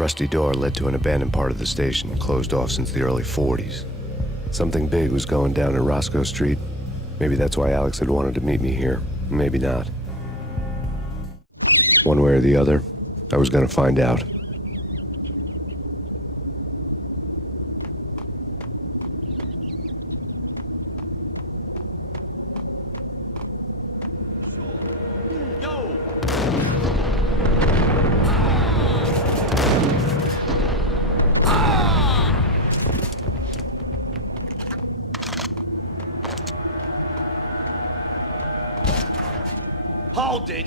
rusty door led to an abandoned part of the station, closed off since the early 40s. Something big was going down at Roscoe Street. Maybe that's why Alex had wanted to meet me here. Maybe not. One way or the other, I was gonna find out. Hold it!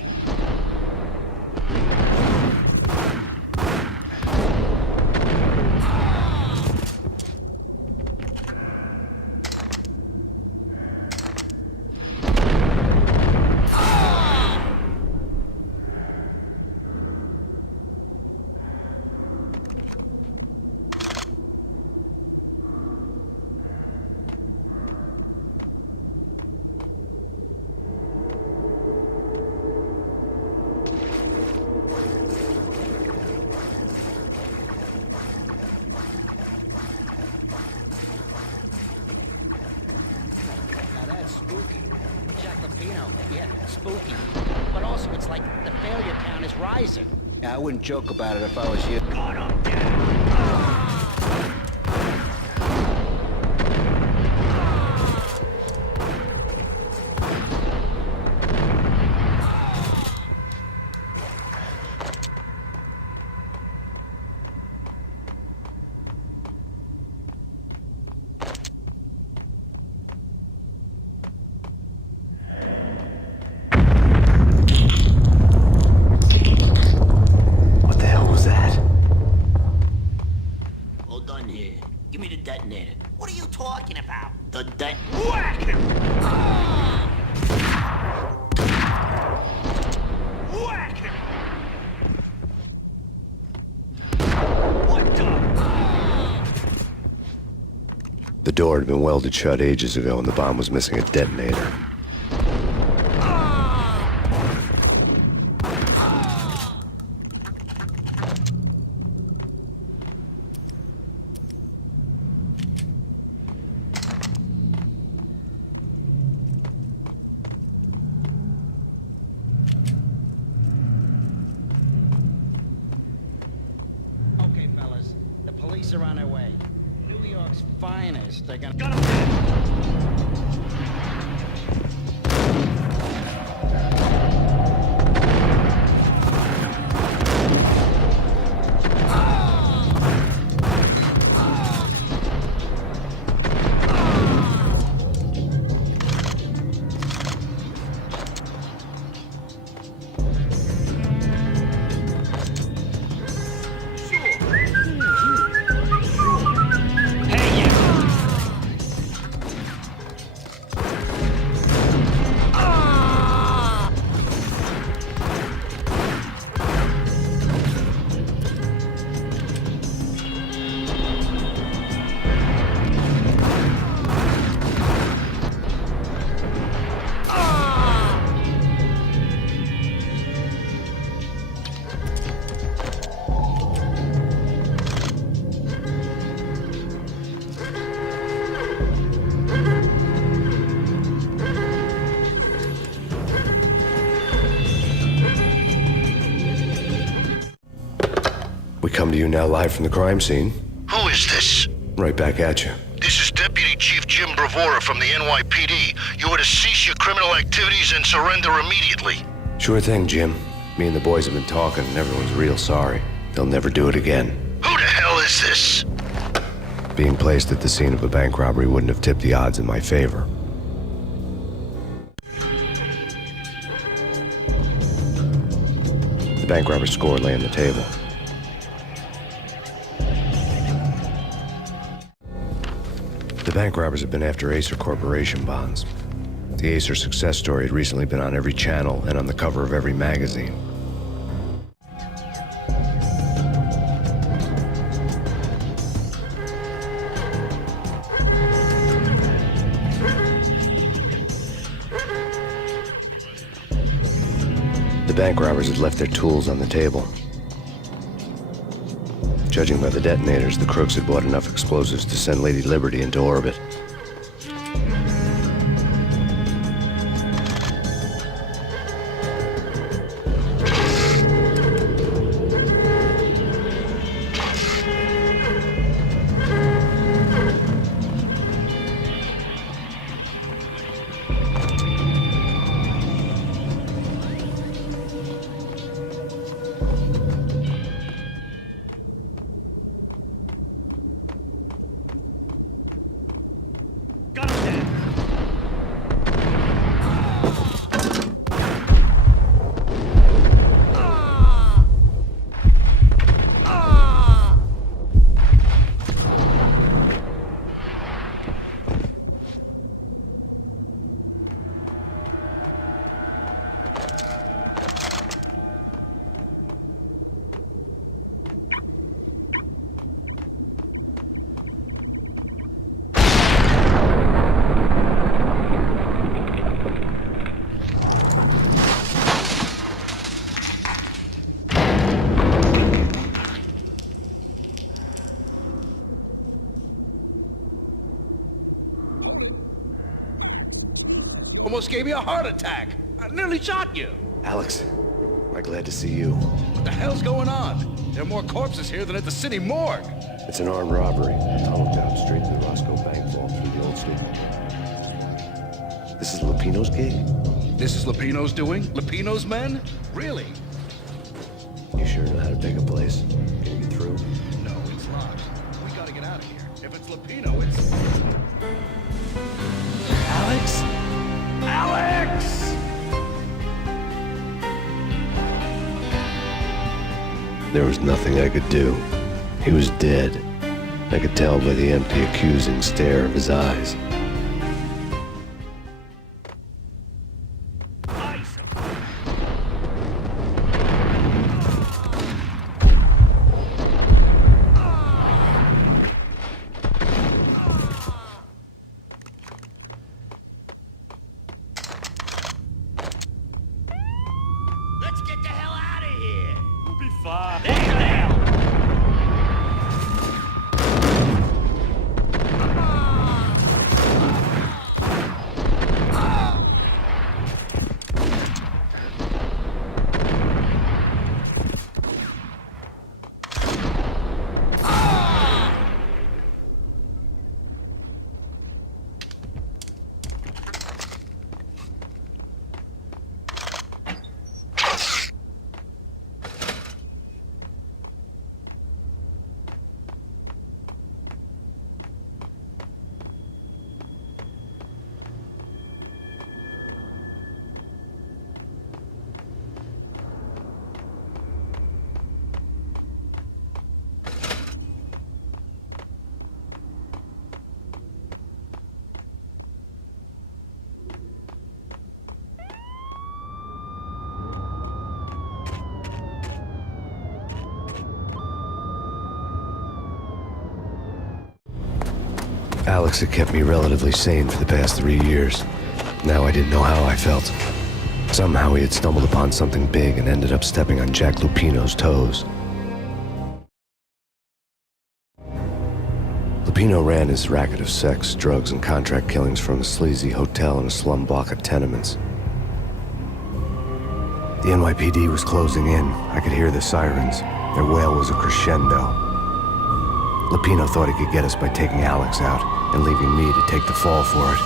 Spooky. But also, it's like the failure count is rising. Yeah, I wouldn't joke about it if I was you. God, I'm dead. Give me the detonator. What are you talking about? The det... Whack him! Whack him! What the? The door had been welded shut ages ago and the bomb was missing a detonator. Police are on their way. New York's finest. They're gonna... Got him! We come to you now live from the crime scene. Who is this? Right back at you. This is Deputy Chief Jim Bravura from the NYPD. You are to cease your criminal activities and surrender immediately. Sure thing, Jim. Me and the boys have been talking and everyone's real sorry. They'll never do it again. Who the hell is this? Being placed at the scene of a bank robbery wouldn't have tipped the odds in my favor. The bank robber's score lay on the table. The bank robbers have been after Acer Corporation bonds. The Acer success story had recently been on every channel and on the cover of every magazine. The bank robbers had left their tools on the table. Judging by the detonators, the crooks had bought enough explosives to send Lady Liberty into orbit. Got him dead. Almost gave me a heart attack. I nearly shot you. Alex, am I glad to see you. What the hell's going on? There are more corpses here than at the city morgue. It's an armed robbery. Tunneled down straight to the Roscoe Bank vault through the old state. This is Lupino's gig? This is Lupino's doing? Lupino's men? Really? You sure know how to pick a place? Can you get through? No, it's locked. We gotta get out of here. If it's Lupino, it's... Alex? Alex! There was nothing I could do. He was dead. I could tell by the empty, accusing stare of his eyes. Ice him. Let's get the hell out of here. We'll be fine. What the hell? Alex had kept me relatively sane for the past 3 years. Now I didn't know how I felt. Somehow he had stumbled upon something big and ended up stepping on Jack Lupino's toes. Lupino ran his racket of sex, drugs, and contract killings from a sleazy hotel in a slum block of tenements. The NYPD was closing in. I could hear the sirens. Their wail was a crescendo. Lupino thought he could get us by taking Alex out and leaving me to take the fall for it.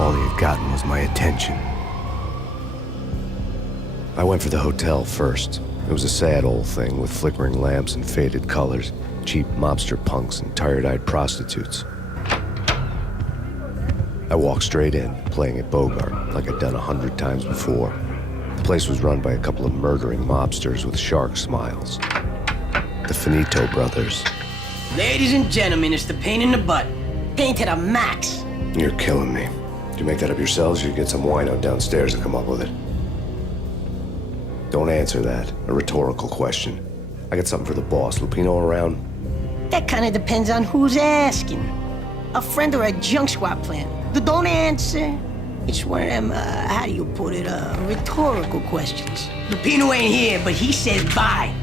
All he had gotten was my attention. I went for the hotel first. It was a sad old thing with flickering lamps and faded colors, cheap mobster punks and tired-eyed prostitutes. I walked straight in, playing at Bogart, like I'd done 100 times before. The place was run by a couple of murdering mobsters with shark smiles. The Finito brothers. Ladies and gentlemen, it's the pain in the butt. Pain to the max. You're killing me. Did you make that up yourselves, or you get some wino downstairs to come up with it? Don't answer that. A rhetorical question. I got something for the boss. Lupino around? That kind of depends on who's asking. A friend or a junk squad plan. Don't answer. It's one of them, how do you put it, rhetorical questions. Lupino ain't here, but he said bye.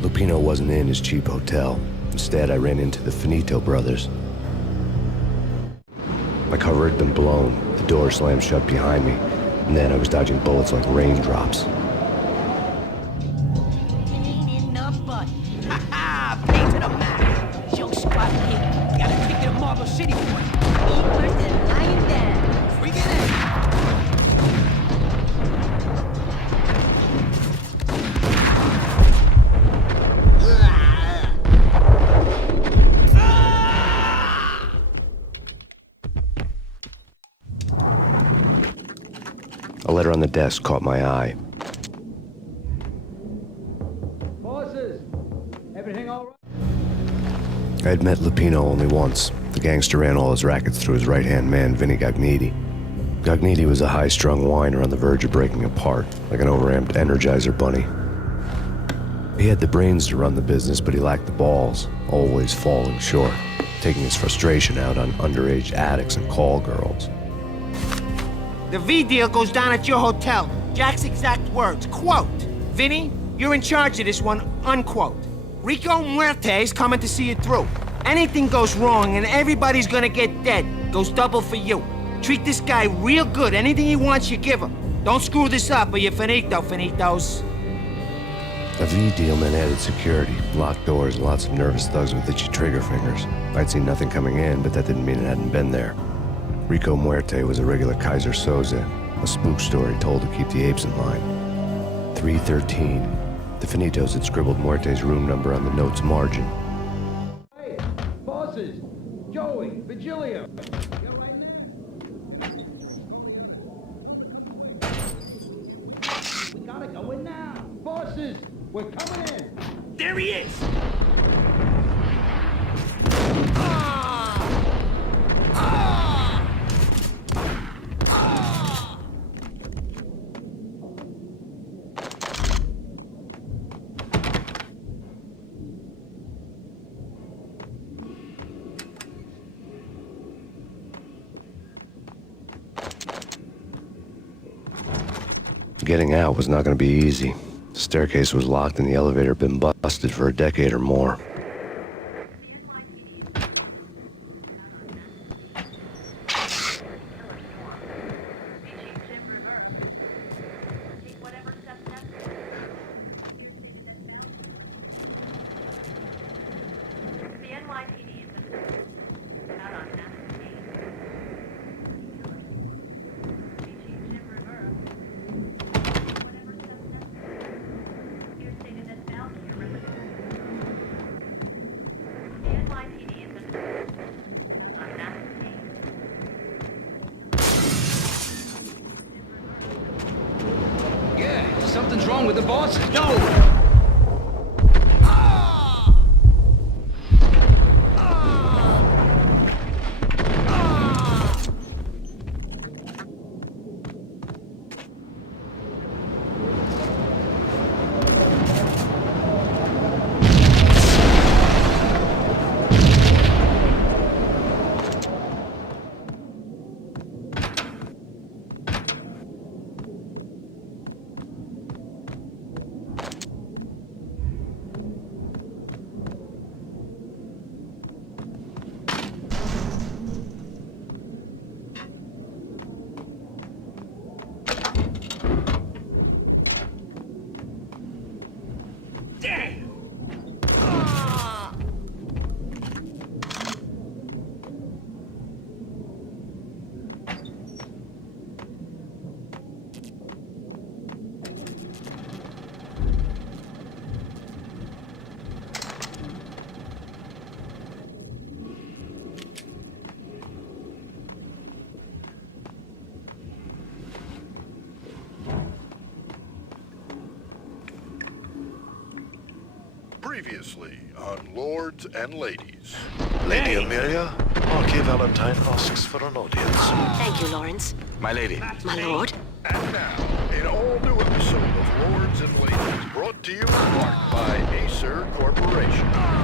Lupino wasn't in his cheap hotel. Instead, I ran into the Finito brothers. My cover had been blown, the door slammed shut behind me, and then I was dodging bullets like raindrops. Payne in the butt. Ha ha! Payne to the max. Junk squad kid. Gotta take it to Marble City, boy. Eat first and lying down. Bring it in. A letter on the desk caught my eye. Bosses, everything all right? I had met Lupino only once. The gangster ran all his rackets through his right-hand man, Vinny Gagniti. Gagniti was a high-strung whiner on the verge of breaking apart, like an overamped Energizer bunny. He had the brains to run the business, but he lacked the balls, always falling short, taking his frustration out on underage addicts and call girls. The V deal goes down at your hotel. Jack's exact words, quote, "Vinny, you're in charge of this one," unquote. Rico Muerte's coming to see it through. Anything goes wrong and everybody's gonna get dead. Goes double for you. Treat this guy real good. Anything he wants, you give him. Don't screw this up or you're finito, finitos. A V deal meant added security, locked doors, and lots of nervous thugs with itchy trigger fingers. I'd seen nothing coming in, but that didn't mean it hadn't been there. Rico Muerte was a regular Kaiser Soze, a spook story told to keep the apes in line. 313. The Finitos had scribbled Muerte's room number on the note's margin. Hey, bosses, Joey, Vigilio. You right there? We gotta go in now. Bosses, we're coming in. There he is! Getting out was not going to be easy. The staircase was locked and the elevator had been busted for a decade or more. Yeah, something's wrong with the bosses. No! Damn! Previously on Lords and Ladies. Lady Amelia, Marquis Valentine asks for an audience. Thank you, Lawrence. My lady. My lord. And now, an all-new episode of Lords and Ladies, brought to you in part by Acer Corporation.